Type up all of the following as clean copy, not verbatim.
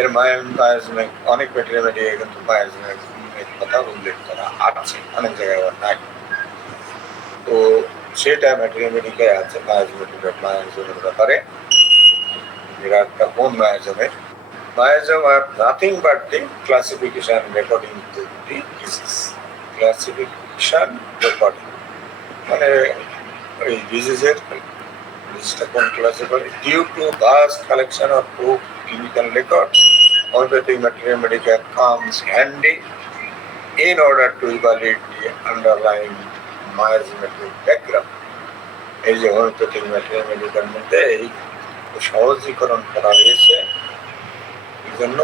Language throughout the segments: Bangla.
এর মায়াজমের অনেক মেটেরিয়াল কিন্তু মায়াজমের কথা উল্লেখ করা আছে, অনেক জায়গায় আবার নাই। তো সেটা ম্যাটেরিয়ালিটিকায় আছে মায়াজমের ব্যাপারে। এরা একটা কোন মায়াজমের Myasm are nothing but the classification according to the disease. Classification recording. মানে এই ডিজিজের ডিজিজটা কোন ক্লাসে পড়ে? Due to vast collection of proof clinical records, homeopathic medical comes handy in order to evaluate the underlying miasmatic background. এই যে হোমিওপ্যাথিক মেডিকেল মধ্যে এই সহজীকরণ করা হয়েছে এই জন্য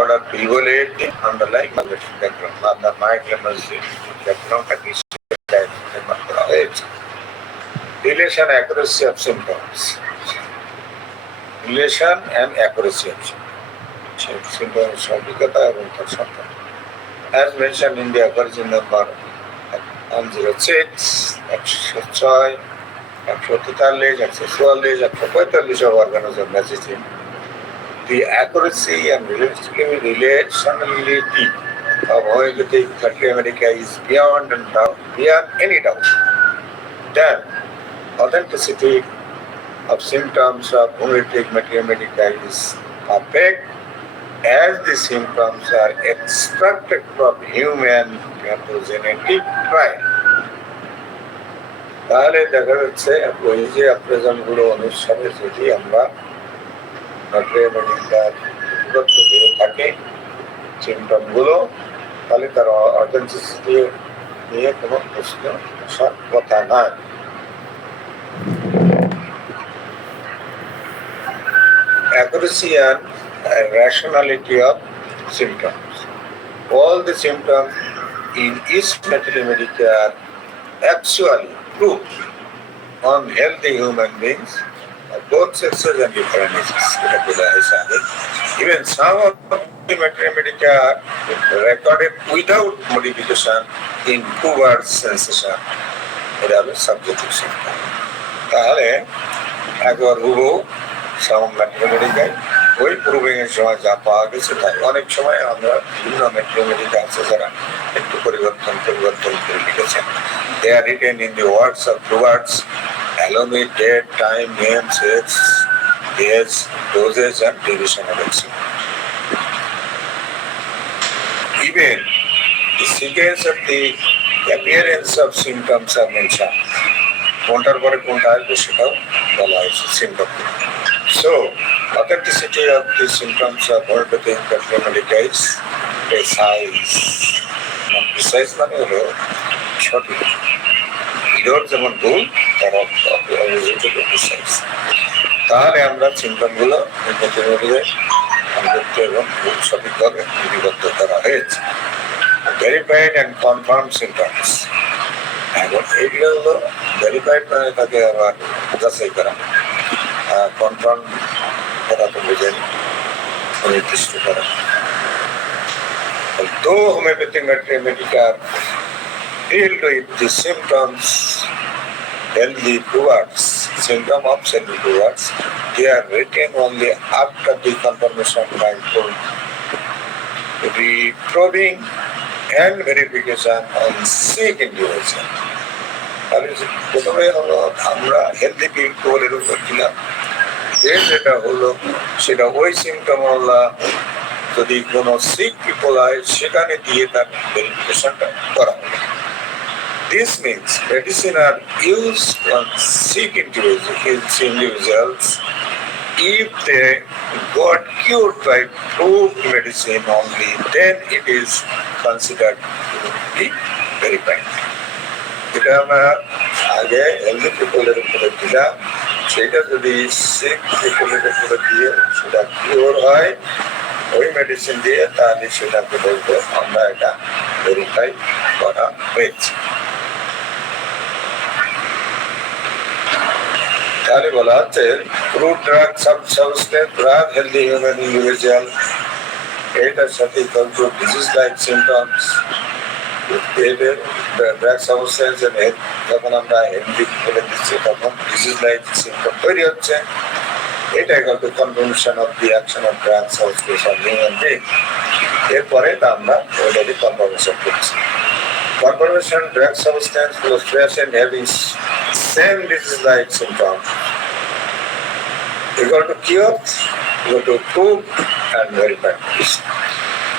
order to evaluate the underlying miasmatic background. The miasmatic backgroundটাকে করা হয়েছে। Relation accuracy of symptoms. Relation and accuracy of symptoms সঠিকতা এবং তার সম্পর্ক। As mentioned in the Virgin number 106, 106, 143, 144, 145 of organism messaging. The accuracy and relationality of homeopathic medica is beyond any doubt. Then, authenticity of symptoms of homeopathic medica is perfect as the symptoms are extracted from human pathogenetic trial. তাহলে দেখা যাচ্ছে ওই যে অ্যাপ্রেজনগুলো অনুসারে যদি আমরা থাকে সিমটমগুলো, তাহলে তার অথেন্টিসিটি নিয়ে কোনো প্রশ্ন আসার কথা নয়। Accuracy and rationality of symptoms. All the symptoms in each medical are actually proof on healthy human beings of both sexes and different ages. Even some of the medica are recorded without modification in poor sensation. এটা হবে সাবজেক্টিভ সিম্পটম। তাহলে একবার হুবহু সব ম্যাথমেটিকায় ওই প্রুভিং এর সময় যা পাওয়া গেছে তাই। অনেক সময় আমরা বিভিন্ন ম্যাথমেটিকা আছে যারা একটু পরিবর্তন করে লিখেছেন। They are written in the words of words along with date, time, name, sex, age, dosage and duration of action. Even the sequence of the appearance of symptoms are mentioned. কোনটার পরে কোনটা আসবে সেটাও বলা হয়েছে symptom. So, authenticity of the symptoms of homeopathic medica is precise. Precise মানে হলো সঠিক। ইরোর যেমন ভুল তার প্রিসাইজ। তাহলে আমরা সিম্পটমগুলো এবং সঠিকভাবে লিপিবদ্ধ করা হয়েছে। Verified and confirm symptoms. এখন এইগুলো হলো ভেরিফাইড মানে তাকে আবার যাচাই করা, কনফার্ম করা তো বোঝেন নির্দিষ্ট করা। Though homeopathic medica deal with the symptoms healthy towards symptom of healthy towards, they are written only after the confirmation by probing and verification on sick individual. প্রথমে হলো আমরা হেলদি পিপলের উপর দিলাম, যেটা হলো সেটা ওই সিমটম হলো যদি কোনো সিক পিপল হয় সেখানে দিয়ে তার ভেরিফিকেশনটা করা হবে। This means medicine are used on sick individuals if they got cured by proved medicine only, then it is considered to be verified. যেটা আমরা আগে হেলদি পিপলের উপরে দিলাম সেটা যদি সিক পিপলের উপরে দিয়ে সেটা কিওর হয় ওই মেডিসিন দিয়ে, তাহলে সেটাকে বলবো আমরা এটা ভেরিফাই করা হয়েছে। তাহলে বলা হচ্ছে fruit drug substance drug healthy human individual, এটার সাথে disease like symptoms drug substance যখন আমরা হেলদি বলে দিচ্ছি তখন ডিজিজ লাইক সিমটম তৈরি হচ্ছে। এটা equal to conformation of the action of drug substance on human being. এরপরে আমরা অলরেডি কনফার্মেশন করছি। Conformation drug substance was present having same disease-like symptoms. Equal to cure, equal to prove and verify.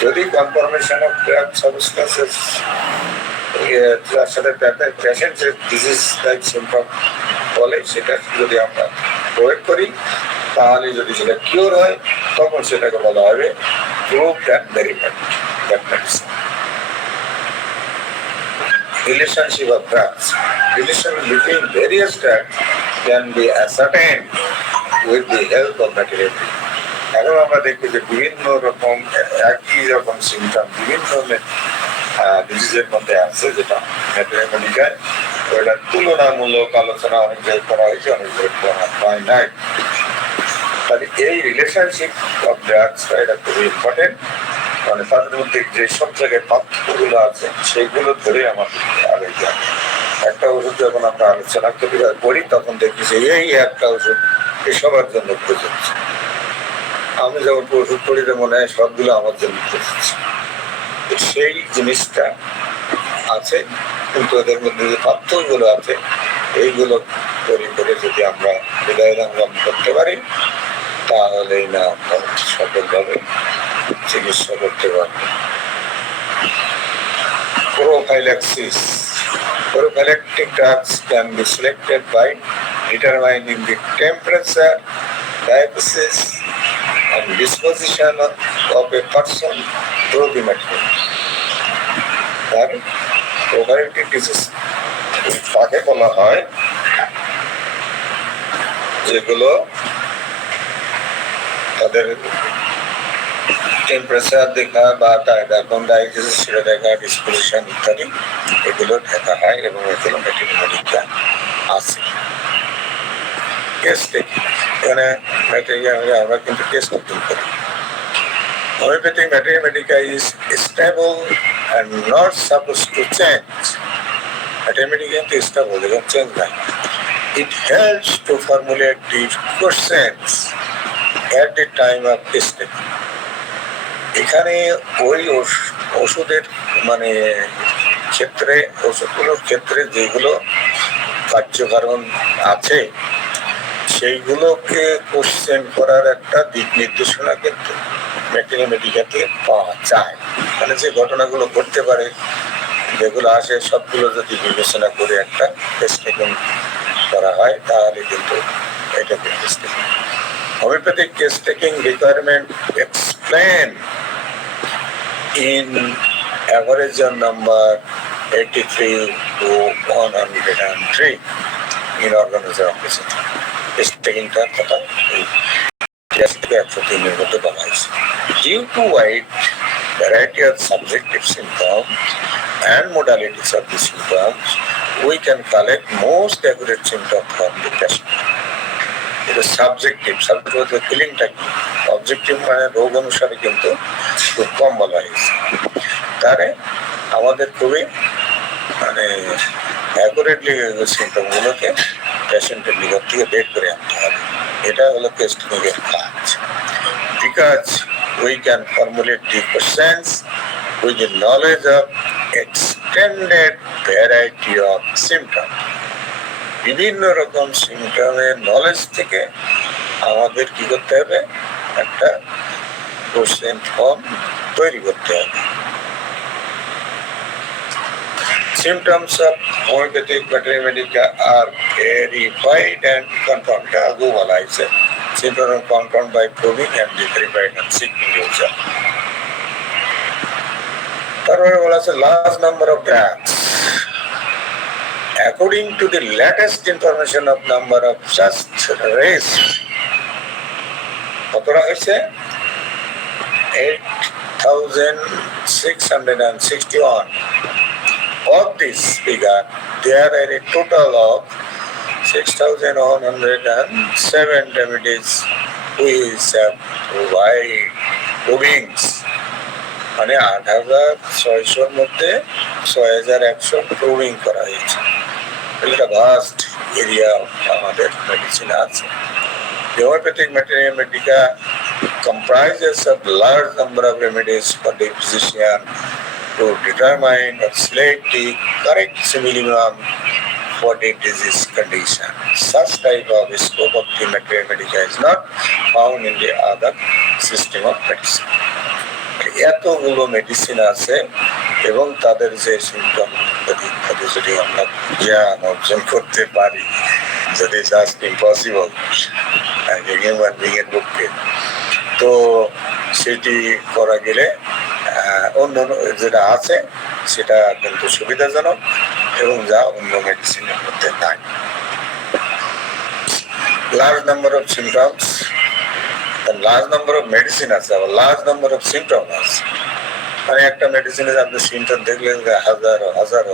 যদি কনফার্মেশন অফ ড্রাগ সাবস্টেন্সেস তার সাথে পেশেন্ট যে ডিজিজ লাইক সিম্পটম বলে সেটা যদি আমরা প্রয়োগ করি তাহলে যদি সেটা কিওর হয় তখন সেটাকে বলা হবে prove and verified that medicine. Relationship of drugs. Relation between various drugs can be ascertained with the help of material. এখন আমরা দেখি যে বিভিন্ন রকম একই রকম সিমটম বিভিন্ন ডিজিজের মধ্যে আছে যেটা ম্যাথমেটিক্যাল ওইটা তুলনামূলক আলোচনা অনেক জায়গায় করা হয়েছে অনেক জায়গায় করা হয় নাই। তাহলে এই রিলেশনশিপ অফ ড্রাগসটা এটা খুবই ইম্পর্টেন্ট, মানে তাদের মধ্যে যে সব জায়গায় পার্থক্যগুলো আছে সেইগুলো ধরে আমাদের আগে যায়। একটা ওষুধ যখন আমরা আলোচনা করি তখন দেখি যে এই একটা ওষুধ এই সবার জন্য প্রযোজ্য। আমি যখন ওষুধ পড়িতে মনে হয় সবগুলো আমার জন্য প্রযোজ্য, সেই জিনিসটা আছে। কিন্তু ওদের মধ্যে যে পার্থক্যগুলো আছে এইগুলো তৈরি করে যদি আমরা হৃদয়ঙ্গম করতে পারি তাহলেই না আমরা সফলভাবে চিকিৎসা করতে পারব। Prophylaxis. Prophylactic drugs can be selected by determining the temperature, diagnosis, and disposition of a person through the material. আর প্রোফাইলেটিক ডিজিজ তাকে বলা হয় যেগুলো তাদের টেম্পারেচার দেখা বা এখন ডায়াগনোসিস সেটা দেখা, ডিসপোজিশন ইত্যাদি এগুলো দেখা হয় এবং এগুলো মেটেরিয়ালিকা আছে। টেস্ট এখানে আমরা কিন্তু টেস্ট করি। Homeopathic mathematica is stable and not supposed to change. Mathematica is stable, they don't change that. It helps to formulate the questions at the time of testing. এখানে ওই ওষুধের মানে ক্ষেত্রে ওষুধগুলোর ক্ষেত্রে যেগুলো কার্যকারণ আছে সেইগুলোকে কোশ্চেন করার একটা দিক নির্দেশনা কিন্তু ম্যাথমেটিকাতে পাওয়া যায়। মানে যে ঘটনাগুলো ঘটতে পারে যেগুলো আসে সবগুলো যদি বিবেচনা করে একটা টেস্ট করা হয় তাহলে কিন্তু এটাকে test taking. Homeopathic test taking requirement explain in average number 83 to 103 in organism of this. Test টেকিংটা কথা থেকে 103 মধ্যে বলা হয়েছে। Due to wide variety of subjective symptoms and modalities of the symptoms, we can collect most accurate symptoms from the patient. এটা সাবজেক্টিভ, সাবজেক্টিভ ফিলিংটা কি, অবজেক্টিভ মানে রোগ অনুসারে কিন্তু খুব কম বলা হয়েছে। তাহলে আমাদের খুবই মানে অ্যাকুরেটলি সিমটমগুলোকে পেশেন্টের নিকট থেকে বের করে আনতে হবে। এটা হলো টেস্ট টেকিংয়ের কাজ। Because we can formulate the questions with the knowledge of extended variety of symptom. বিভিন্ন রকম সিমটমের নলেজ থেকে আমাদের কি করতে হবে, একটা কোশ্চেন ফর্ম তৈরি করতে হবে। Symptoms of homeopathic mathematica are verified and confirmed. আগেও বলা হয়েছে symptoms are confirmed by proving and verified and seeking yourself. তারপরে বলা আছে large number of drugs. According to the latest information of number of just raised, কতটা হয়েছে 8,661. Of this figure, there are a total of 6,107 remedies which have provided provings. মানে 8,600 মধ্যে 6,100 প্রুভিং করা হয়েছে। এটা ভাস্ট এরিয়া আমাদের মেডিসিন আছে। The homeopathic materia medica comprises of large number of remedies for the physician to determine or select the correct simillimum for the disease condition. Such type of scope of the materia medica is not found in the other system of medicine. এতগুলো মেডিসিন আছে এবং তাদের যে সিমটম যদি আমরা জ্ঞান অর্জন করতে পারি, যদি জাস্ট ইম্পসিবল হিউম্যান বিং এর পক্ষে, তো সেটি করা গেলে অন্য যেটা আছে সেটা কিন্তু সুবিধাজনক এবং যা অন্য মেডিসিনের মধ্যে নাই। Large number of symptoms, large number of medicine আছে, আবার লার্জ নাম্বার অফ সিমটম আছে। মানে একটা মেডিসিনের আপনি সিমটম দেখলেন যে হাজারো হাজারো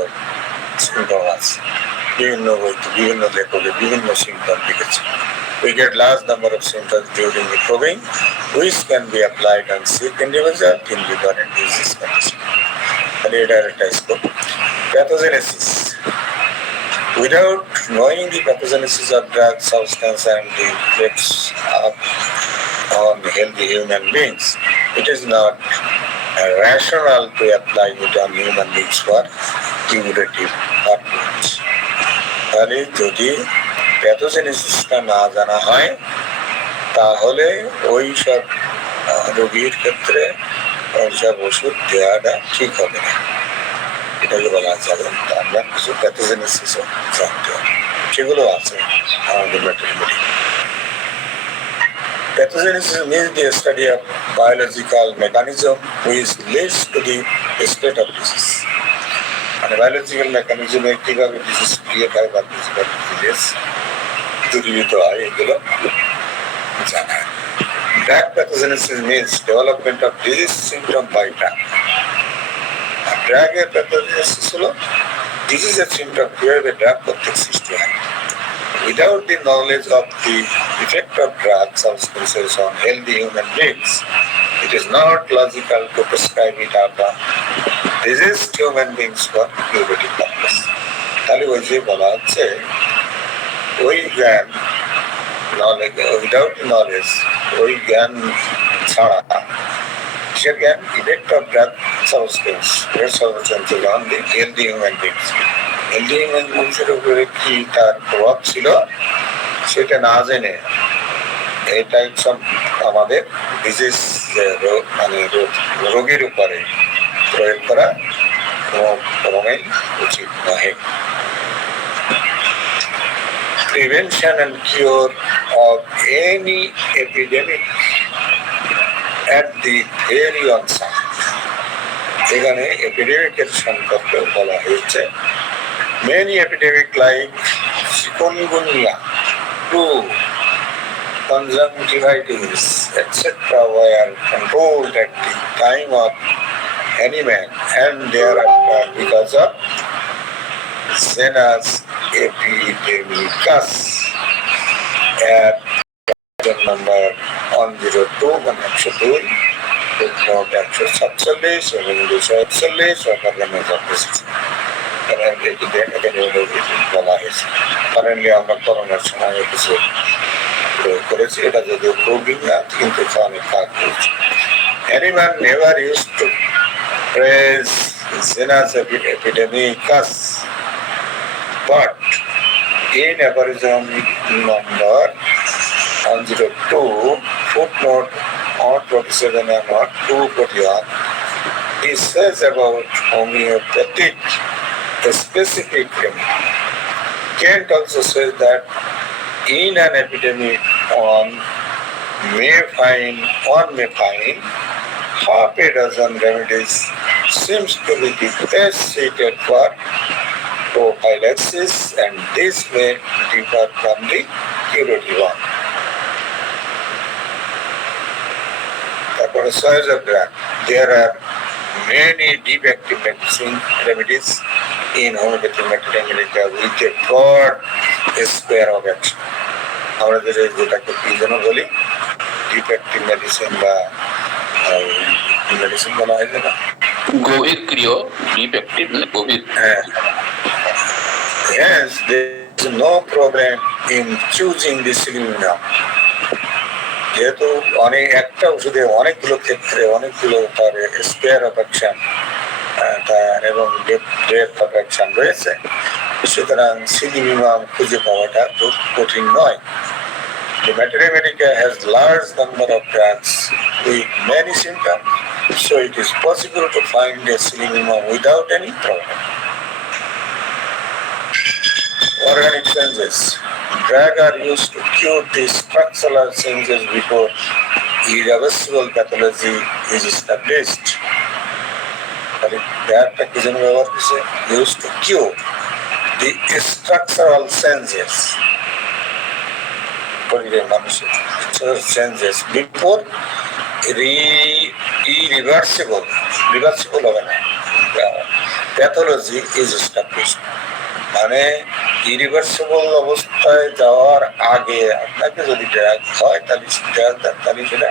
সিমটম আছে, বিভিন্ন বইতে বিভিন্ন লেখকে বিভিন্ন সিমটম লিখেছে। We get large number of symptoms during the probing, which can be applied on sick individual in different disease condition. And it is pathogenesis. Without knowing the pathogenesis of drug substance and the effects on healthy human beings, it is not rational to apply it on human beings for curative purpose. তাহলে যদি প্যাথোজেনেসিসটা না জানা হয় তাহলে ওই সব রোগীর ক্ষেত্রে ওই সব ওষুধ দেওয়াটা ঠিক হবে না, এটাকে বলা যাবে। আমরা কিছু প্যাথোজেনেসিসও জানতে হবে, সেগুলো আছে আমাদের material. Pathogenesis means the study of biological mechanism which leads to the state of disease. মানে বায়োলজিক্যাল মেকানিজমে কিভাবে ডিজিজ ক্রিয়েট হয় বা ডিজিজ দূরীভূত হয় এগুলো জানা। Drug pathogenesis means development of disease symptom by drug. ড্রাগের প্যাথোজেনেসিস হলো ডিজিজের সিমটম কিভাবে ড্রাগ কর্তৃক সৃষ্টি হয়। Without the knowledge of the effect of drug substances on healthy human beings, it is not logical to prescribe it upon diseased human beings for curative purpose. তাহলে ওই যে বলা হচ্ছে ওই জ্ঞান, নলেজ, উইদাউট নলেজ, ওই জ্ঞান ছাড়া, সে জ্ঞান effect of drug substance on the healthy human beings, healthy human বিংসের উপরে কি তার প্রভাব ছিল সেটা না জেনে এটাই সব আমাদের ডিজিজ মানে রোগীর উপরে প্রয়োগ করা কোনোভাবেই উচিত নয়। Prevention and cure of any epidemic at the very onset. এখানে এপিডেমিকের সম্পর্কে বলা হয়েছে। Many epidemic like chikungunya, flu, conjunctivitis, etc. were controlled at the time of Hahnemann and thereafter because of Zenas epidemicus at number 102 মানে 102 footnote 147 এবং 241 সরকারের করতেছে। বলা হয়েছে কারেন্টলি আমরা করোনার সময় কিছু প্রয়োগ করেছি, এটা যদিও প্রোভিং না কিন্তু অনেক কাজ করেছে। Hahnemann never used to praise Zenas epidemicus, but in aphorism number 102 footnote 147 and 241, he says about homeopathic a specific remedy. Kent also says that in an epidemic one may find half a dozen remedies seems to be the best suited for prophylaxis, and this may differ from the curative one. For choice of drug, there are many deep active medicine remedies in homeopathic medica with a broad sphere of action. আমরা যেটাকে কি যেন বলি ডিপ অ্যাক্টিভ মেডিসিন বা মেডিসিন বলা হয় না, গভীর ক্রিয় ডিপ অ্যাক্টিভ মানে গভীর। হ্যাঁ, hence there is no problem in choosing the simillimum. যেহেতু একটা ওষুধে অনেকগুলো ক্ষেত্রে অনেকগুলো তার স্পেয়ার অফ অ্যাকশন এবং ব্রেথ অফ অ্যাকশন রয়েছে, সুতরাং সিলিমিমাম খুঁজে পাওয়াটা খুব কঠিন নয়। The Materia Medica has large number of drugs with many symptoms, so it is possible to find a silimimab without any problem. Organic changes. Drugs are used to cure the structural changes before irreversible pathology is established. Used to cure the structural changes. Changes before irreversible pathology is established. মানে ইরিভার্সিবল অবস্থায় যাওয়ার আগে আপনাকে যদি ড্রাগ হয় তাহলে সেটা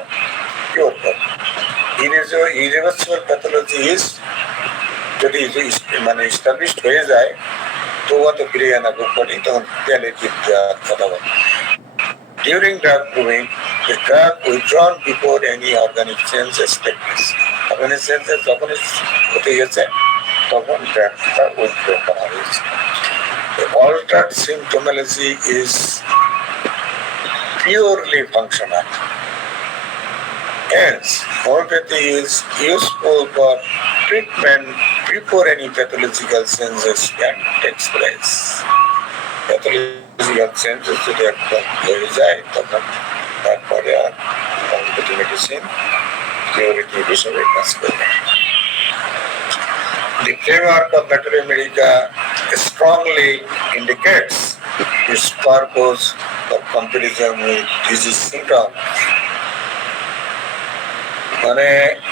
কিওর করে। ইরিভার্সিবল প্যাথোলজি ইজ যদি মানে এস্টাবলিশড হয়ে যায় তো অত ফিরে আনা খুব কঠিন, তখন প্যালিয়েটিভ ড্রাগ কথা বলে। During drug proving, the drug withdrawn before any organic changes take place. Organic changes যখন হতে গেছে তখন ড্রাগটা উইথড্র করা হয়েছে। The altered symptomology is purely functional. Hence, homeopathy is useful for treatment before any pathological changes can take place. Pathological changes যদি একদম হয়ে যায় তখন তারপরে আর হোমিওপ্যাথি মেডিসিন কিউরেটিভ হিসেবে কাজ করবে। The framework of Materia Medica strongly indicates its purpose of comparison with disease symptoms. মানে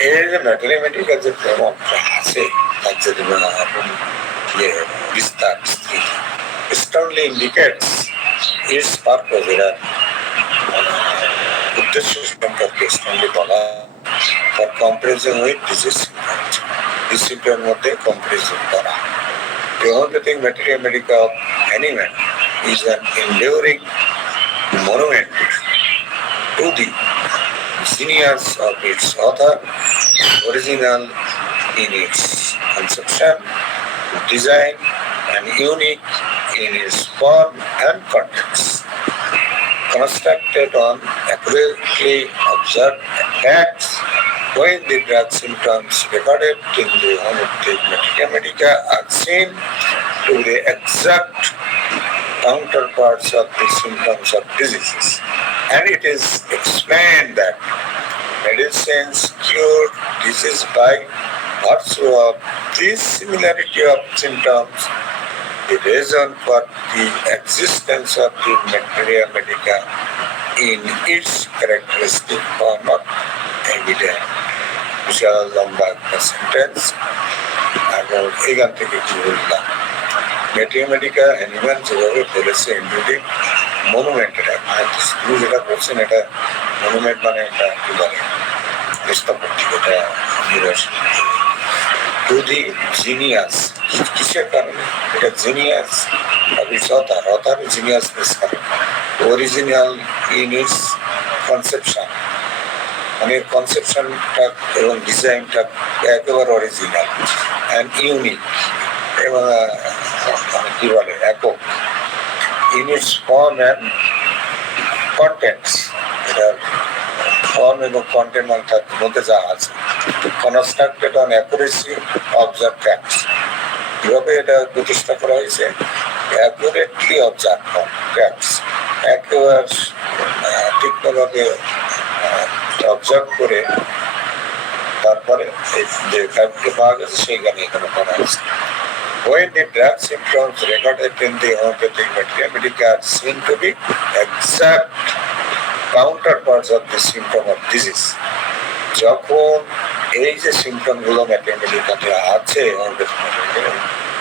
এই যে ম্যাটেরিয়া মেডিকেল যে ফ্রেমওয়ার্কটা আছে তার যে বিস্তার strongly indicates its purpose, এরা উদ্দেশ্য সম্পর্কে strongly বলা for comparison with disease symptoms. ডিসিপ্লিনের মধ্যে কম্পারিজন করা। The homeopathic Materia Medica of Hahnemann is an enduring monument to the genius of its author, original in its conception, design, and unique in its form and contents. Constructed on accurately observed facts, when the drug symptoms recorded in the homeopathic Materia Medica are seen to be the exact counterparts of the symptoms of diseases, and it is explained that medicines cure disease by virtue of this similarity of symptoms. The reason for the existence of the Materia Medica in its characteristic form of evident. বিশাল লম্বা একটা সেন্টেন্স, এবং এখান থেকে কি বললাম ম্যাটেরিয়া মেডিকা হ্যানিম্যান যেভাবে বলেছে এনডিউরিং মনুমেন্ট, এটা তুমি যেটা বলছেন এটা মনুমেন্ট মানে এটা কি বলে স্থাপত্য, এটা টু দি জিনিয়াস, কিসের কারণে এটা জিনিয়াস অথার জিনিয়াসনেস কারণে, অরিজিনাল ইন ইটস কনসেপশন, মানে কনসেপশনটা এবং ডিজাইনটা একেবারে অরিজিনাল অ্যান্ড ইউনিক এবং কি বলে একক, in it's form and contents, এটার ফর্ম এবং কন্টেন্ট মানে তার মধ্যে যা আছে, constructed on accuracy observe facts, কীভাবে এটা প্রতিষ্ঠা করা হয়েছে অ্যাকুরেটলি অবজার্ভ ফ্যাক্টস, একেবারে তীক্ষ্ণভাবে অবজার্ভ করে তারপরে যে ফ্যাক্টটি পাওয়া গেছে সেইখানে এখানে করা হয়েছে। When the drug symptoms recorded in the homeopathic Materia Medica are seen to be exact counterparts of the symptom of disease, যখন এই যে সিমটমগুলো ম্যাটেরিয়া মেডিকাতে আছে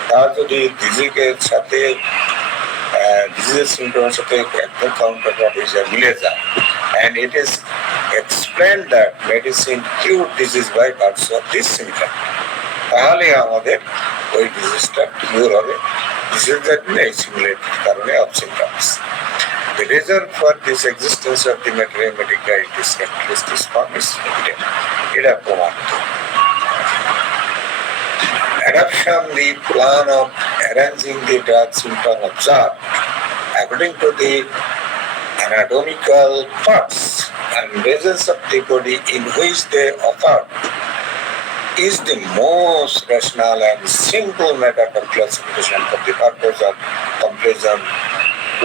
তা যদি ডিজিজের সাথে ডিজিজের সিমটমের সাথে একদম কাউন্টারপার্ট হিসেবে মিলে যায়, and it is explained that medicine cure disease by virtue of this symptom, তাহলে আমাদের ওই ডিজিজটা কিওর হবে ডিজিজের এই সিমিলারিটির কারণে of symptoms. The reason for this existence of the materia-medica characteristics form is evident. এটা প্রমাণিত। Adoption, the plan of arranging the drug symptom observed according to the anatomical parts and regions of the body in which they occur is the most rational and simple method of classification for the purpose of comparison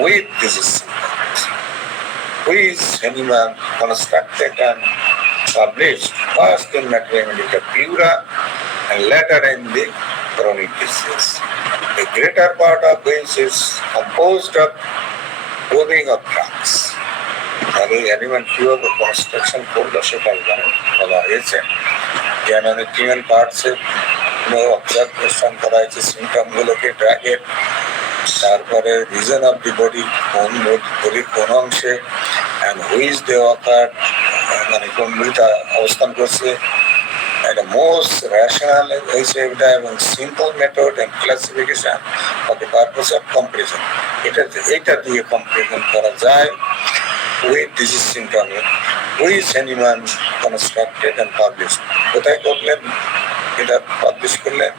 with disease symptoms, which Hahnemann constructed and published first in Materia Medica Pura and later in the chronic disease. The greater part of which is composed of grouping of drugs. তাহলে অ্যানিম্যাল কিভাবে কনস্ট্রাকশন করলো সেটা এখানে বলা হয়েছে। যে অ্যানাটমিক্যাল পার্টসে অবজারভেশন করা হয়েছে সিমটমগুলোকে ড্রাগের, তারপরে রিজন অফ দি বডি কোন বডির কোন অংশে অ্যান্ড হুইচ দে অকার, মানে কোনগুলিতে অবস্থান করছে। একটা মোস্ট রেশনাল হয়েছে এটা এবং simple method and classification for the purpose of comparison. এটা দিয়ে কম্পারিজন করা যায় with disease symptom, which Hahnemann constructed and published. কোথায় করলেন? এটা পাবলিশ করলেন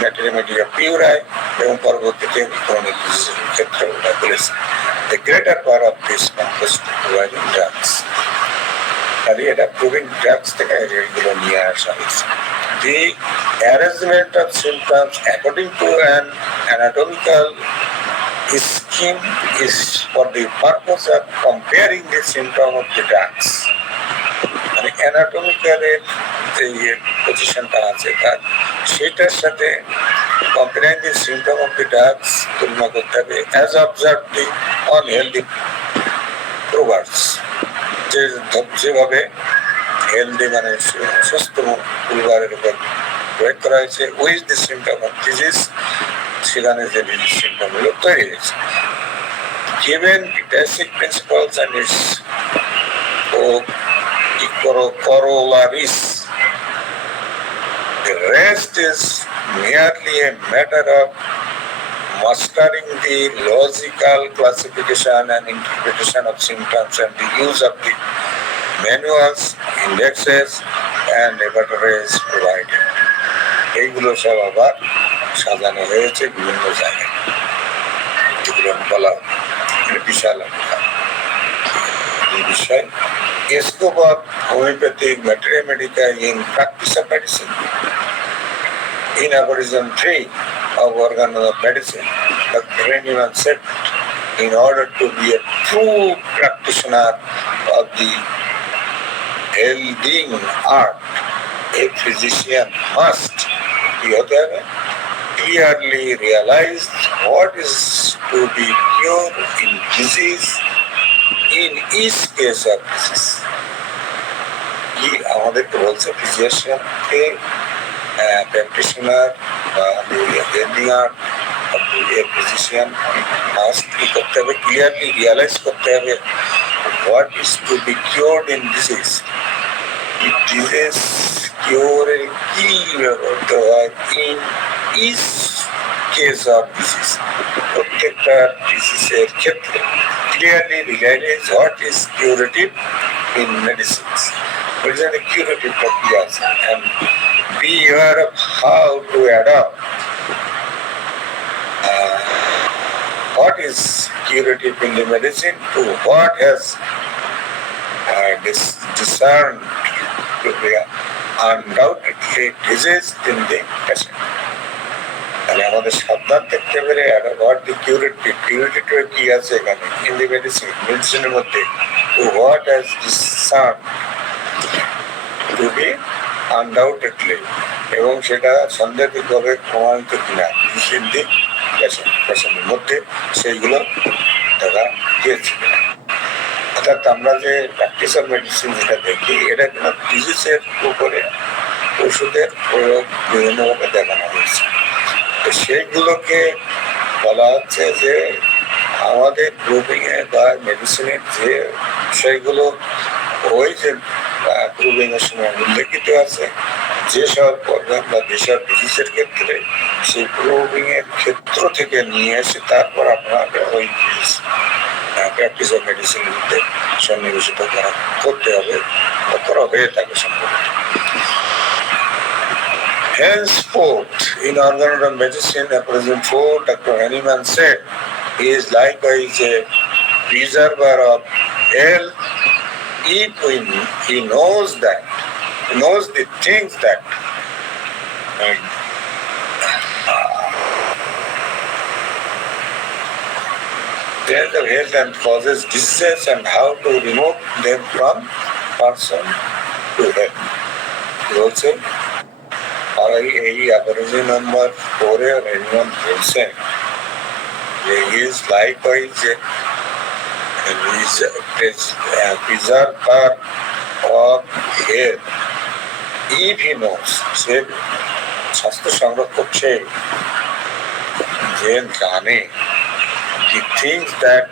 ম্যাটেরিয়া মেডিকা পিউরায় এবং পরবর্তীতে ক্রনিক ডিজিজের ক্ষেত্রে ওটা বলেছে। The greater part of this composed providing drugs. তাহলে এটা প্রুভিং ড্রাগস থেকে এগুলো নিয়ে আসা হয়েছে। The arrangement of symptoms according to an anatomical scheme is for the purpose of comparing the symptom of the drugs. মানে অ্যানাটমিক্যালের যে পজিশনটা আছে তার সেটার সাথে comparing the symptom of the drugs তুলনা করতে হবে অ্যাজ অবজার্ভ দি অনহেলদি প্রোভার্স। যেভাবে হেলদি মানে সুস্থ পরিবারের উপর প্রয়োগ করা হয়েছে with the symptom of disease, সেখানে যে ডিজিজ সিমটমগুলো তৈরি হয়েছে। Given the basic principles and its corollaries, the rest is merely a matter of mastering the logical classification and interpretation of symptoms and the use of the manuals, indexes, and laboratories provided. এইগুলো সব আবার সাজানো হয়েছে বিভিন্ন জায়গায়, যেগুলো বলা বিশাল বিষয়। Scope of homeopathic materia medica in practice of medicine. In Aborigine 3 of Organ of Medicine, Dr. Hahnemann said, in order to be a true practitioner of the healing art, a physician must clearly realize what is to be cured in disease in each case of disease. কি আমাদেরকে বলছে ফিজিশিয়ানকে প্র্যাকটিশনার বা হেলিং আর্ট ফিজিশিয়ান মাস্ট কি করতে হবে, ক্লিয়ারলি রিয়ালাইজ করতে হবে what is to be cured in disease. Disease কিওরের কি ব্যবহৃত হয় in each case of disease, প্রত্যেকটা ডিজিজের ক্ষেত্রে clearly realize what is curative in medicines. What is the curative practice and be aware of how to adopt what is curative in the medicine to what has discerned to be undoubtedly disease in the patient. তাহলে আমাদের সাবধান থাকতে পারে হোয়াট দি কিউরেটিভ কি আছে এখানে ইন দি মেডিসিনের মধ্যে to what has discern to be undoubtedly, এবং সেটা সন্দেহভাবে প্রমাণিত কিনা ডিসিদ্ধি পেশেন্টের মধ্যে সেইগুলো দেখা গিয়েছে কিনা। অর্থাৎ আমরা যে প্র্যাকটিস অফ মেডিসিন যেটা দেখি এটা কিন্তু ডিজিজের উপরে ওষুধের প্রয়োগ বিভিন্নভাবে দেখানো হয়েছে। তো সেইগুলোকে বলা হচ্ছে যে আমাদের গ্রুপিংয়ে বা মেডিসিনের যে বিষয়গুলো ওই যে গ্রুপিংয়ের সময় উল্লেখিত আছে, যেসব প্রবলেম বা যেসব ডিজিজের ক্ষেত্রে সেই গ্রুপিংয়ের ক্ষেত্র থেকে নিয়ে এসে তারপর আপনাকে ওই ডিজিজ প্র্যাকটিস অফ মেডিসিনের মধ্যে সন্নিবেশিত করতে হবে, করা হয়ে থাকে সম্ভবত। Henceforth, in organ of medicine, Apostle 4, Dr. Henneman said, he is likewise a preserver of health if he knows the things that death of health and causes disease and how to remove them from person to health. He also, এই অ্যাপোলজি নাম্বার 4 এ রেনমন বলছেন যে he is likewise a preserver of health if he knows, সে স্বাস্থ্য সংরক্ষক সে যে জানে the things that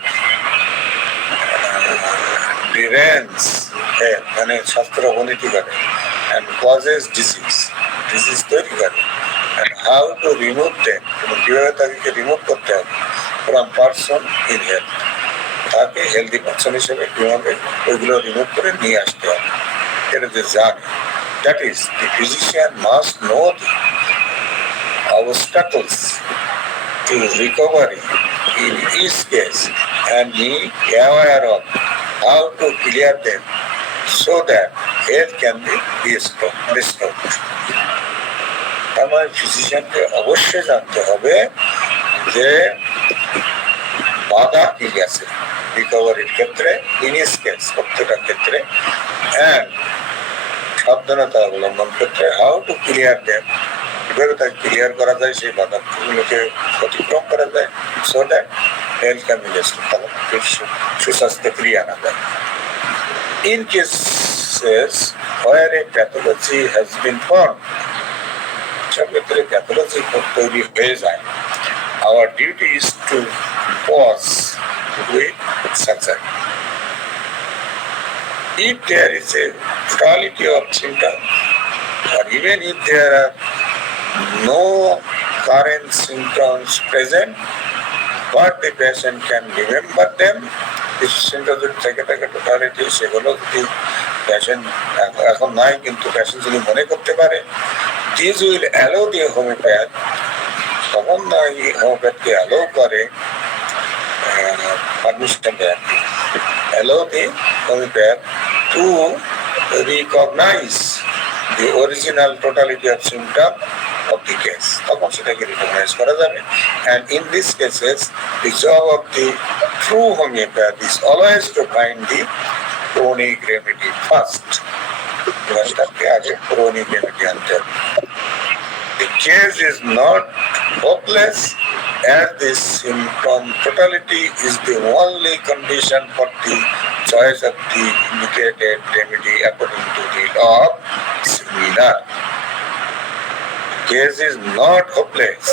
prevents health, মানে স্বাস্থ্যের অবনতি করে and causes disease তৈরি করে, and how to remove them, কিভাবে তাদেরকে রিমুভ করতে হবে from person in health, তাকে হেলদি পার্সন হিসেবে কিভাবে ওইগুলো রিমুভ করে নিয়ে আসতে হবে, এটা যে জানে। That is, the physician must know the obstacles to recovery in each case and be aware of how to clear them so that health can be restored. আমার ফিজিশিয়ানকে অবশ্যই জানতে হবে যে বাধা কি আছে রিকভারির ক্ষেত্রে, ইনিস কেস প্রত্যেকটা ক্ষেত্রে, অ্যান্ড সাবধানতা অবলম্বন ক্ষেত্রে হাউ টু ক্লিয়ার দেম, কিভাবে তাকে ক্লিয়ার করা যায়, সেই বাধাগুলোকে অতিক্রম করা যায়, so that health can be restored, সুস্বাস্থ্য ফিরিয়ে আনা যায়। In cases where a pathology has been formed, সব ক্ষেত্রে প্যাথোলজি তৈরি হয়ে যায়, our duty is to pause with surgery. If there is a totality of symptoms, or even if there are no current symptoms present, but the patient can remember them, if symptoms থেকে থাকে টোটালিটি, সেগুলো যদি পেশেন্ট এখন নাই কিন্তু পেশেন্ট যদি মনে করতে পারে, this will allow the homeopath, তখন এই হোমিওপ্যাথকে অ্যালাউ করে, পারমিশন দেয়, allow the homeopath to recognize the original totality of symptom of the case, তখন সেটাকে রিকগনাইজ করা যাবে। and in these cases the job of the true homeopath is always to find the chronic remedy first, তাকে আগে chronic remedy আনতে হবে। The case is not hopeless as the symptom totality is the only condition for the choice of the indicated remedy according to the law of similar. Case is not hopeless,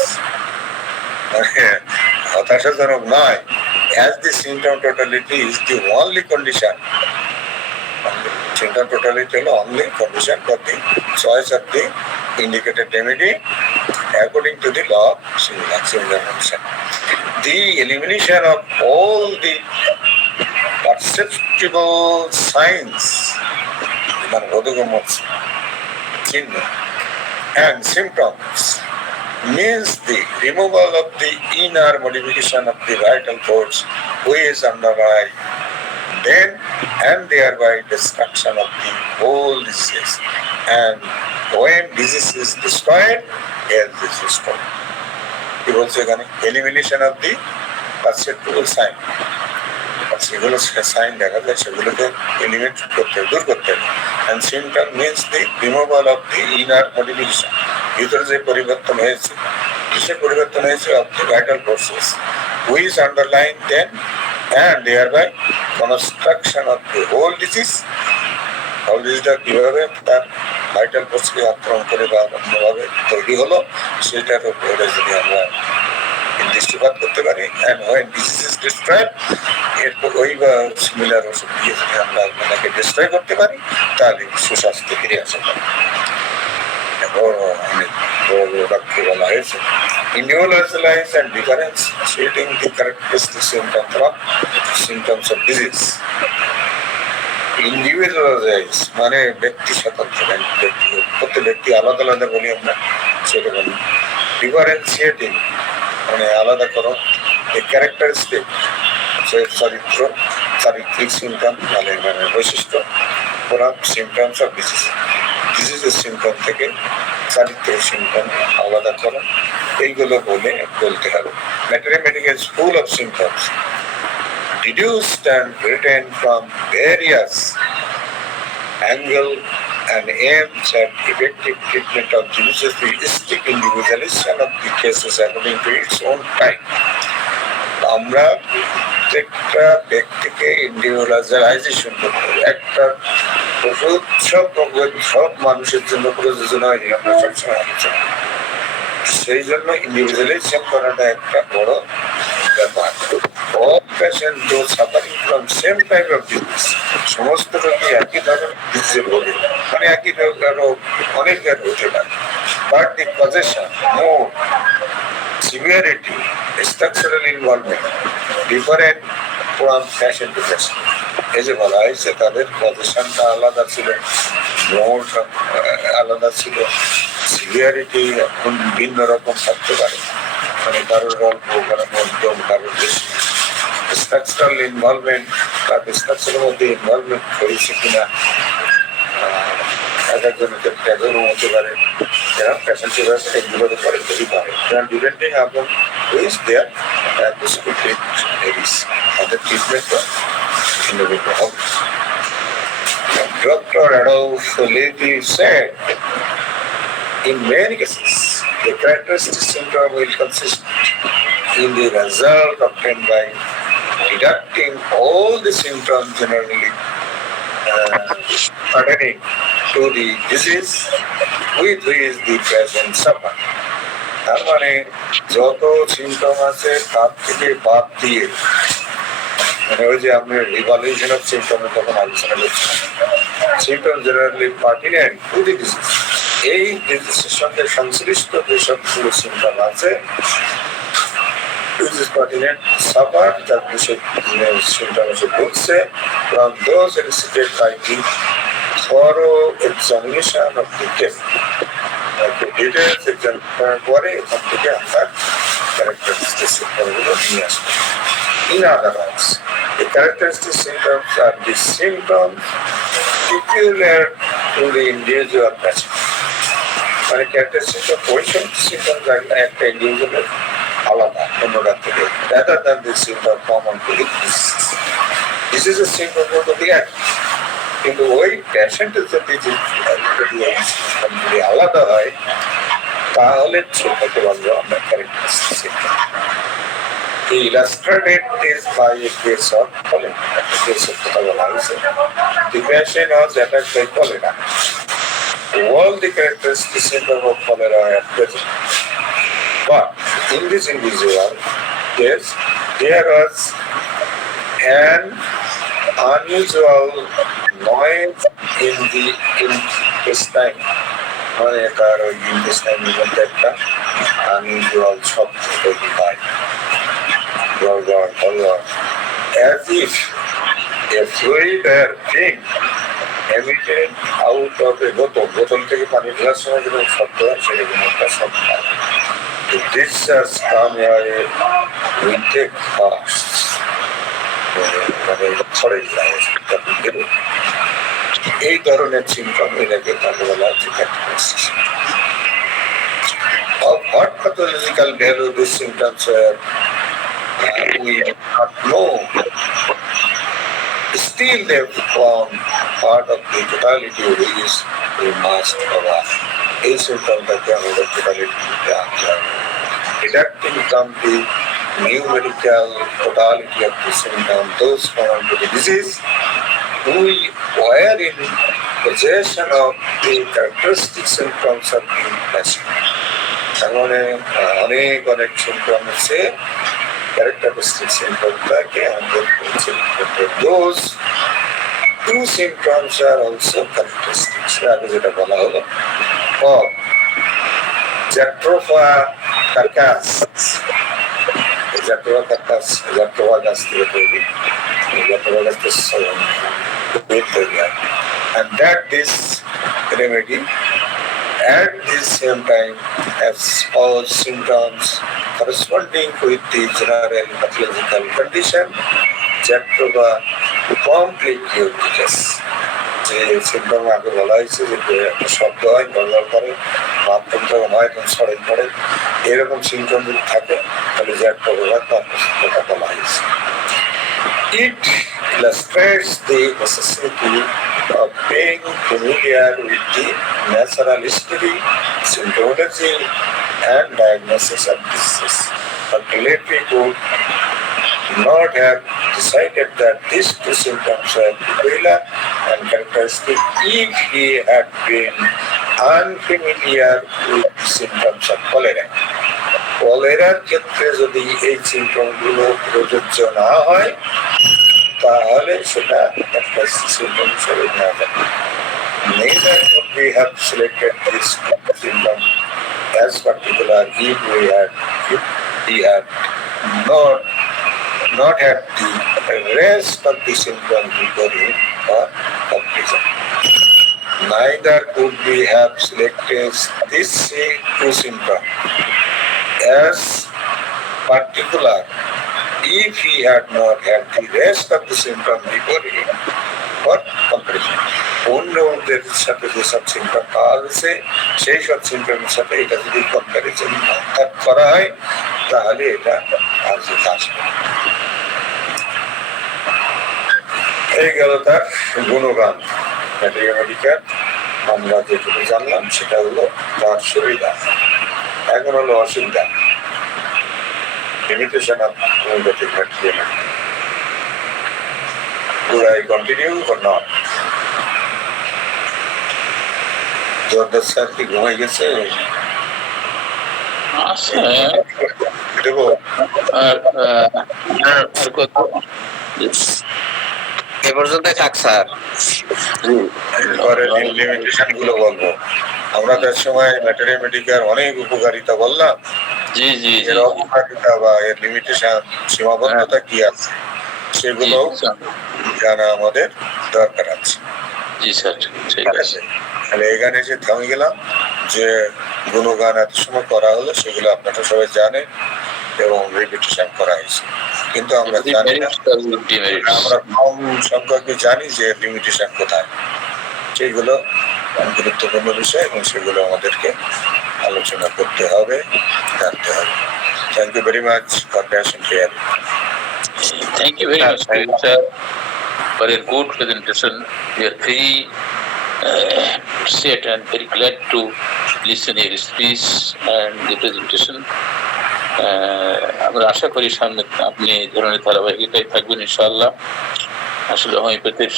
হতাশাজনক নয়, as the symptom totality is the only condition. Symptom totality হলো only condition for the choice of the indicated remedy according to the law of similar condition. The elimination of all the perceptible signs, and symptoms means the removal of the inner modification of the vital force which underlie then and thereby destruction of the whole disease, and when disease is destroyed, health is restored. He also again elimination of the perceptible sign, সেগুলো সাইন দেখা যায় সেগুলোকে এলিমিনেট করতে হবে, দূর করতে হবে। and symptom means the removal of the inner modification, ভিতরে যে পরিবর্তন হয়েছে, কিসের পরিবর্তন হয়েছে, of the vital forces which underline them and thereby construction of the whole disease, whole disease কিভাবে তার ভাইটাল ফোর্সকে আক্রমণ করে বা অন্যভাবে তৈরি হলো, সেটার উপরে যদি আমরা দৃষ্টিপাত করতে পারি, and when disease is destroyed, এরপর ওই বা সিমিলার ওষুধ দিয়ে যদি আমরা ওনাকে ডিস্ট্রয় করতে পারি, তাহলে সুস্বাস্থ্য ফিরে আসে। বাক্যে বলা হয়েছে individualize and differentiating the characteristic symptom from symptoms of disease. Individualise মানে ব্যক্তি স্বতন্ত্র, প্রত্যেক ব্যক্তি আলাদা আলাদা বলি আমরা, সেটা বলি। ডিফারেন্সিয়েটিং মানে আলাদা করো, এই ক্যারেক্টারিস্টিক চারিত্রিক সিমটম মানে বৈশিষ্ট্য, ওরা সিমটমস অফ ডিজিজ, ডিজিজের সিমটম থেকে চারিত্রিক সিমটম আলাদা করো, এইগুলো বলতে হবে। Mathematical is full of symptoms deduced and written from various angles and aims at effective treatment of diseases with strict individualization of the cases according to its own type. আমরা প্রত্যেকটা ব্যক্তিকে ইন্ডিভিজুয়ালাইজেশন করতে হবে। একটা ওষুধ সব মানুষের জন্য প্রযোজ্য নয়, আমরা সবসময় আলোচনা, সেই জন্য ইন্ডিভিজুয়ালাইজেশন করাটা একটা বড় ব্যাপার। All patients though suffering from same type of disease, সমস্ত রোগী একই ধরনের ডিজিজে ভোগে, মানে একই রোগ অনেক হতে পারে, but the possession, mode, severity, structural involvement different from patient to patient. এই যে বলা হয়েছে তাদের পজিশনটা আলাদা ছিল, মোড আলাদা ছিল, সিভিয়ারিটি ভিন্ন রকম থাকতে পারে, মানে কারোর অল্প, কারোর মধ্যম, কারোর বেশি। স্ট্রাকচারাল ইনভলভমেন্ট, তার স্ট্রাকচারের মধ্যে ইনভলভমেন্ট হয়েছে কিনা, এক একজনের ক্ষেত্রে একজনও হতে পারে, যারা প্যাসেঞ্জার আছে এগুলোতে পরে তৈরি করে, ডিপেন্ডিং আপন হুইচ দেয়ার প্রেসক্রিপটিভ এরিস, তাদের ট্রিটমেন্টটা ভিন্ন ভিন্ন হবে। Dr. Adolf Levy said, in many cases, the characteristic symptom will consist in the result obtained by deducting all the symptoms generally pertaining to the disease with which the patient suffers. তার মানে যত সিমটম আছে তার থেকে বাদ দিয়ে, মানে ওই যে আমি রিভলিউশন অফ সিমটমের তখন আলোচনা করছিলাম, symptom generally pertinent to the disease, এই ডিজিজের সঙ্গে সংশ্লিষ্ট যে সবগুলো সিমটম আছে, disease pertinent suffer that symptom এসে ঢুকছে from those elicited by the thorough examination of the case. Details examine করার পরে এখান থেকে আমরা ক্যারেক্টারিস্টিক সিমটমগুলো নিয়ে আসবো। In other words, the characteristic symptoms are the symptoms peculiar to the individual patient. মানে ক্যারেক্টারিস্টিক ওই সিমটমস একটা ইন্ডিভিজুয়ালের আলাদা অন্যটার থেকে, rather than the symptom common to the disease. Diseases symptom যদি এক, কিন্তু ওই পেশেন্টের যদি আলাদা হয় তাহলে ছোটকে বলবো আমরা characteristic symptom. He illustrated this by a case of cholera. The case of cholera. The patient was attacked by cholera. All the characteristic symptoms of cholera are present. But in this individual case, there was an unusual noise in the intestine. মানে তার ওই ইন্টেস্টাইনের মধ্যে একটা unusual শব্দ তৈরি হয়, as if a fluid or thing emitted out of a বোতল থেকে পানি ঢালার সময় যেরকম শব্দ হয় সেরকম একটা শব্দ হয়। The discharge come away with a burst. মানে ছড়ে যায়, এই ধরনের সিমটম এটাকে তাকে বলা হচ্ছে characteristic symptom. Of what pathological value these symptoms were, we do not know. Still, they form part of the totality which we must cover. এই সিমটমটাকে আমাদের টোটালিটিতে আনতে হবে। Deducting from the numerical totality of the symptom, those common to the disease, we were in possession of the characteristic symptoms of the patient. তার মানে অনেক সিমটম আছে, characteristic symptomটাকে আমাদের পরিচালনা করতে হবে। Those two symptoms are also characteristics, আগে যেটা বলা হলো, of Jatropha carcass. Jatropha carcass, Jatropha গাছ থেকে তৈরি। Jatropha গাছ থেকে তৈরি হয়। And that this remedy at the same time has all symptoms corresponding with the general pathological condition, Jatropha complete cures. যে সিমটম আগে বলা হয়েছে যে একটা শব্দ হয় গড়গড় করে মাধ্যম যখন হয় তখন সরেন পড়ে এরকম সিমটম যদি থাকে তাহলে জ্যাট্রোভা তার কথা বলা হয়েছে। It illustrates the necessity of being familiar with the natural history, symptomology, and diagnosis of disease. Ultimately, could not have decided that these two symptoms were peculiar and characteristic if he had been unfamiliar with the symptoms of cholera. কলেরার ক্ষেত্রে যদি এই সিমটমগুলো প্রযোজ্য না হয় তাহলে সেটা একটা সিমটম হিসেবে নেওয়া যাবে। Neither could we have selected this symptom as particular if he had not had the rest of the symptoms before him or comparison. Neither could we have selected this two symptoms as particular if he had not had the rest of the symptoms before him for comparison. অন্যদের সাথে যেসব সিমটম পাওয়া গেছে সেই সব সিমটমের সাথে এটা যদি কম্পারিজন করা হয় তাহলে এটা আর আসবে। এই গেল তার গুণগান। ম্যাথমেটিক্যাল আমরা যেটুকু জানলাম সেটা হলো তার সুবিধা। এখন হলো অসুবিধা। Limitation of homeopathic material. Should I continue or not? জোরদার স্যার কি ঘুমাই গেছে? দেবো এ পর্যন্ত থাক স্যার। লিমিটেশন গুলো বলবো। আমরা তার সময় ম্যাথমেটিক্যাল অনেক উপকারিতা বললাম। জি জি এর অপকারিতা বা এর লিমিটেশন সীমাবদ্ধতা কি আছে সেগুলো জানা আমাদের দরকার আছে। জি স্যার ঠিক আছে। তাহলে এখানে যে থামে গেলাম যে গুণগান এত সময় করা হলো সেগুলো আপনারা সবাই জানেন এবং রিপিটেশন করা হয়েছে, কিন্তু আমরা জানি না, আমরা কম সংখ্যক জানি যে লিমিটেশন কোথায়। সেগুলো গুরুত্বপূর্ণ বিষয় এবং সেগুলো আমাদেরকে আলোচনা করতে হবে, জানতে হবে। Thank you very much for passion here. Thank you very much, sir, for a good presentation. We are very set and very glad to listen your speech and the presentation. আমরা আশা করি সামনে আপনি এই ধরনের ধারাবাহিকতায় থাকবেন ইনশাআল্লাহ। আসলে হোমিওপ্যাথির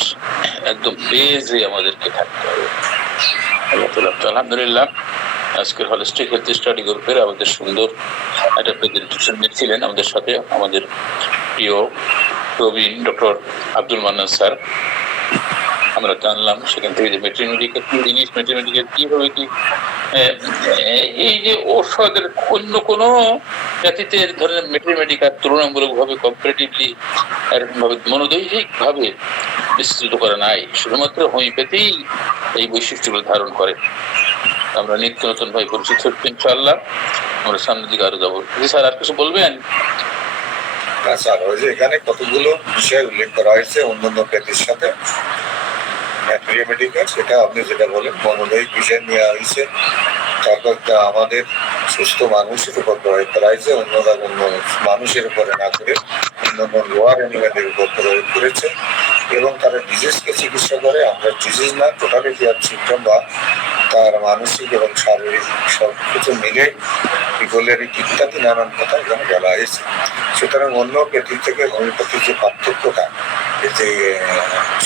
একদম বেজে আমাদেরকে থাকতে হবে। আলহামদুলিল্লাহ, আজকের হলিস্টিক হেলথ স্টাডি গ্রুপের আমাদের সুন্দর একটা প্রেজেন্টেশন নিচ্ছিলেন আমাদের সাথে আমাদের প্রিয় প্রবীণ ডক্টর আব্দুল মান্নান স্যার। আমরা জানলাম সেখান থেকে যে মেট্রিমেডিকেল কি জিনিস, মেট্রিমেডিকেল কিভাবে কি এই যে ঔষধের অন্য কোনো জাতিতে ধরেন মেট্রিমেডিকেল তুলনামূলকভাবে কম্পারেটিভলি এরকমভাবে মনোদৈহিকভাবে বিস্তৃত করা নাই, শুধুমাত্র হোমিওপ্যাথি এই বৈশিষ্ট্যগুলো ধারণ করে। আমরা নিত্য নতুন ভাবে পরিচিত হচ্ছি ইনশাআল্লাহ। আমরা সামনের দিকে আরো যাবো। স্যার আর কিছু বলবেন? স্যার ওই যে এখানে কতগুলো বিষয় উল্লেখ করা হয়েছে অন্যান্য প্যাথির সাথে মেডিকেল, সেটা আপনি যেটা বলেন মনোদৈহিক বিষয় নেওয়া হয়েছে, তারপর আমাদের সুস্থ মানুষের উপর প্রয়োগ করা হয়েছে, অন্যরা অন্য মানুষের উপরে না করে অন্যান্য লোয়ার অ্যানিমেলের উপর প্রয়োগ করেছে এবং তারা ডিজিজকে চিকিৎসা করে। আমরা ডিজিজ না, টোটালিটি অফ সিমটম বা তার মানসিক এবং শারীরিক সব কিছু মিলে ইভোলারিটি ইত্যাদি নানান কথা এখানে বলা হয়েছে। সুতরাং অন্য প্যাথি থেকে হোমিওপ্যাথির যে পার্থক্যটা, যে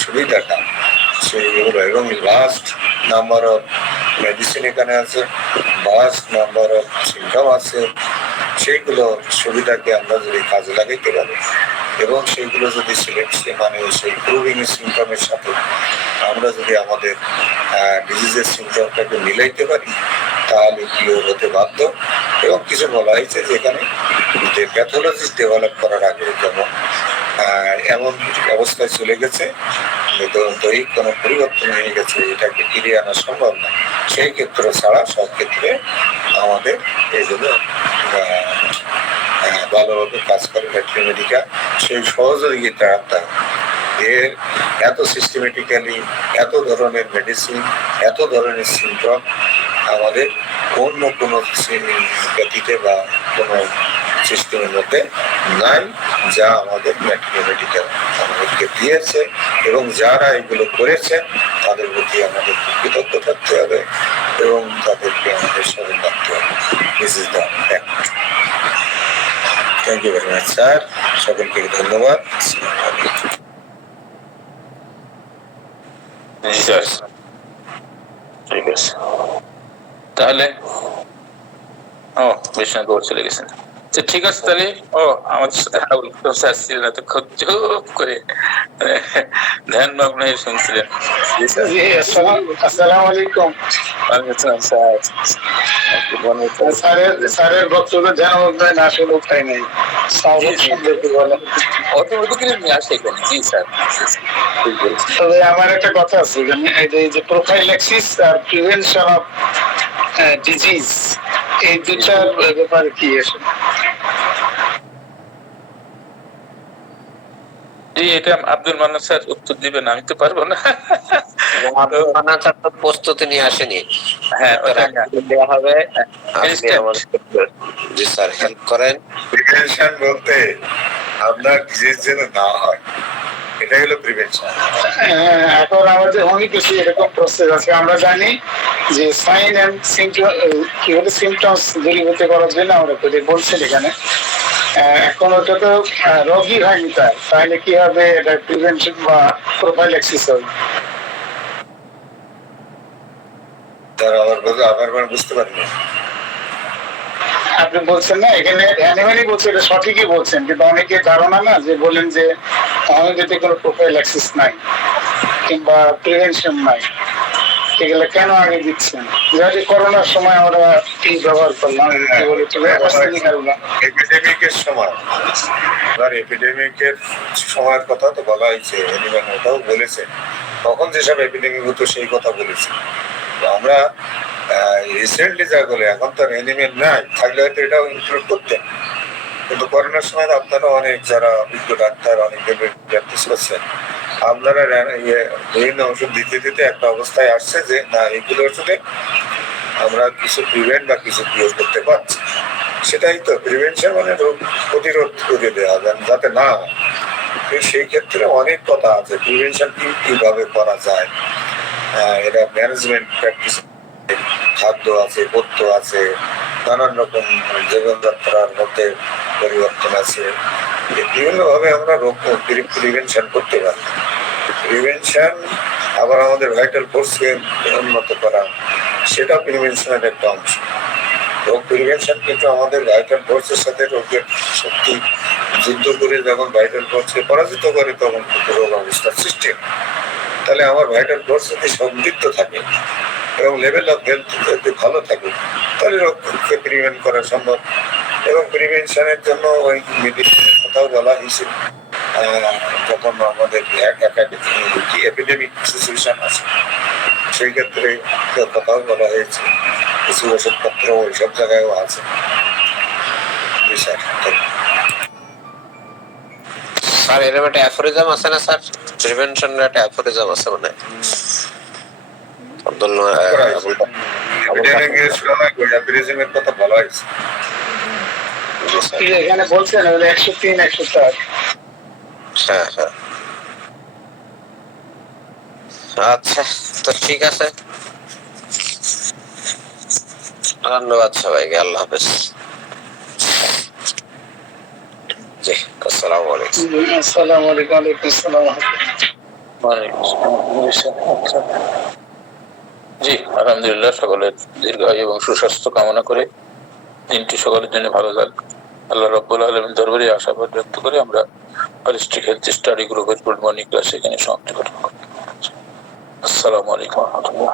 সুবিধাটা সেইগুলো, এবং লাস্ট নাম্বার অফ মেডিসিন এখানে আছে, লাস্ট নাম্বার অফ সিমটম আছে, সেইগুলো সুবিধাকে আমরা যদি কাজে লাগাইতে পারি এবং সেইগুলো যদি মানে সেই প্রুভিং সিমটমের সাথে আমরা যদি আমাদের ডিজিজের সিমটমটাকে মিলাইতে পারি তাহলে কিওর হতে বাধ্য। এবং কিছু বলা হয়েছে যেখানে যে প্যাথোলজিস্ট ডেভেলপ করার আগে যেমন এমন অবস্থায় চলে গেছে যে দৈহিক কোনো পরিবর্তন হয়ে গেছে, এটাকে ফিরিয়ে আনা সম্ভব না, সেই ক্ষেত্র ছাড়া সব ক্ষেত্রে আমাদের এইগুলো ভালোভাবে কাজ করে ভেটেরিনারি মেডিকেল। সেই সহযোগিতা এর এত সিস্টেমেটিক্যালি এত ধরনের মেডিসিন, এত ধরনের সিমটম আমাদের অন্য কোনো ব্যক্তিতে বা কোনো সিস্টেমের মধ্যে নাই, যা আমাদের ভেটেরিনারি মেডিকেল আমাদেরকে দিয়েছে। এবং যারা এগুলো করেছে তাদের প্রতি আমাদের কৃতজ্ঞ থাকতে হবে এবং তাদেরকে আমাদের স্মরণ রাখতে হবে। This is the fact. Thank you very much sir, সকলকে ধন্যবাদ। ঠিক আছে, তাহলে বিশ্বনাথ বাবু চলে গেছেন। ঠিক আছে, তাহলে আমাদের সাথে আবুল কালাম স্যার ছিলেন, এত চুপ করে ধ্যান মগ্ন হয়ে শুনছিলেন। আসসালামু আলাইকুম। স্যারের বক্তব্য ধ্যান মগ্ন না শুনে উপায় নেই। তবে আমার একটা কথা আছে, যে প্রোফাইল্যাক্সিস আর প্রিভেনশন অফ ডিজিজ, এই দুটার ব্যাপারে কি আছে? এটা আব্দুল মান্নান স্যার উত্তর দিবেন, আমি তো পারবো না। আব্দুল মান্নান স্যার তো প্রস্তুতি নিয়ে আসেনি। হ্যাঁ, ওটা দেওয়া হবে। জি স্যার, হেল্প করেন। প্রিভেনশন বলতে আপনার ডিজিজ যেন না হয়, এটা হলো প্রিভেনশন। এখন আমাদের অনেক কিছু এরকম প্রসেস আছে, আমরা জানি যে সাইন এন্ড সিমটমস দূরীভূত করার জন্য আমরা বলছি এখানে। এখন ওটা তো রোগী হয়নি, তাহলে কি হবে? এটা প্রিভেনশন বা প্রোফাইল্যাক্সিস হবে। তার আবার বুঝতে পারিনি। আপনি বলছেন না এখানে অ্যানিমালি বলছে, এটা সঠিকই বলছেন, কিন্তু অনেকে ধারণা না যে বলেন যে আমাদের কোনো প্রোফাইল্যাক্সিস নাই কিংবা প্রিভেনশন নাই, এগুলো কেন আগে দিচ্ছেন? যেহেতু করোনার সময় আমরা কি ব্যবহার করলাম, এপিডেমিকের সময়, এপিডেমিকের সময়ের কথা তো বলা হয়েছে, ওটাও বলেছে তখন যেসব এপিডেমিক হতো সেই কথা বলেছে। আমরা রিসেন্টলি যা বলে, এখন তো এনিমেল নাই, থাকলে হয়তো এটাও ইনক্লুড করতেন। কিন্তু করোনার সময় আপনারা অনেক যারা অভিজ্ঞ ডাক্তার অনেকদের প্র্যাকটিস করছেন, আপনারা বিভিন্ন ওষুধ দিতে দিতে একটা অবস্থায় আসছে যে না, এইগুলো ওষুধে আমরা কিছু প্রিভেন্ট বা কিছু কিওর করতে পারছি। সেটাই তো প্রিভেনশন, মানে রোগ প্রতিরোধ করে দেওয়া যাতে না হয়। সেই ক্ষেত্রে অনেক কথা আছে, প্রিভেনশন কিভাবে করা যায়, এটা ম্যানেজমেন্ট প্র্যাকটিস, খাদ্য আছে, পথ্য আছে, নানান রকম জীবনযাত্রার মধ্যে পরিবর্তন আছে। বিভিন্নভাবে আমরা রোগ প্রিভেনশন করতে পারি। প্রিভেনশন আবার আমাদের ভাইটাল ফোর্সকে উন্নত করা, সেটা প্রিভেনশনের একটা অংশ। রোগ প্রিভেনশন কিন্তু আমাদের ভাইটাল ফোর্সের সাথে রোগের শক্তি যুদ্ধ করে যখন ভাইটাল ফোর্সকে পরাজিত করে তখন কিন্তু রোগ অবস্থার সৃষ্টি হয়। তাহলে আমার ভাইটাল ফোর্স যদি সমৃদ্ধ থাকে এবং লেভেল অফ হেলথ যদি ভালো থাকে, তাহলে রোগকে প্রিভেন্ট করা সম্ভব। এবং প্রিভেনশনের জন্য ওই মেডিসিনের কথাও বলা হয়েছে, যখন আমাদের এপিডেমিক সিচুয়েশন আছে সেই ক্ষেত্রে কথাও বলা হয়েছে, কিছু ওষুধপত্র ওইসব জায়গায়ও আছে। স্যার এরকম একটা অ্যাফোরিজম আছে না স্যার? প্রিভেনশনের একটা অ্যাফোরিজম আছে মানে কথা বলা হয়েছে এখানে বলছেন 103, 104। হ্যাঁ হ্যাঁ, আচ্ছা, তো ঠিক আছে, ধন্যবাদ সবাইকে, আল্লাহ হাফেজ। জি, আসসালামু আলাইকুম। আসসালামু আলাইকুম। ওয়ালাইকুম আসসালাম। জি, আলহামদুলিল্লাহ, সকলের দীর্ঘায়ু এবং সুস্বাস্থ্য কামনা করে দিনটি সকলের জন্য ভালো যাক আল্লাহ রাব্বুল আলামিন দরবারে আশাবাদ ব্যক্ত করে আমরা হলিস্টিক হেলথ স্টাডি গ্রুপের গুড মর্নিং ক্লাস এখানে সমাপ্তি ঘটনা করছি। আসসালামু আলাইকুম ওয়া রাহমাতুল্লাহ।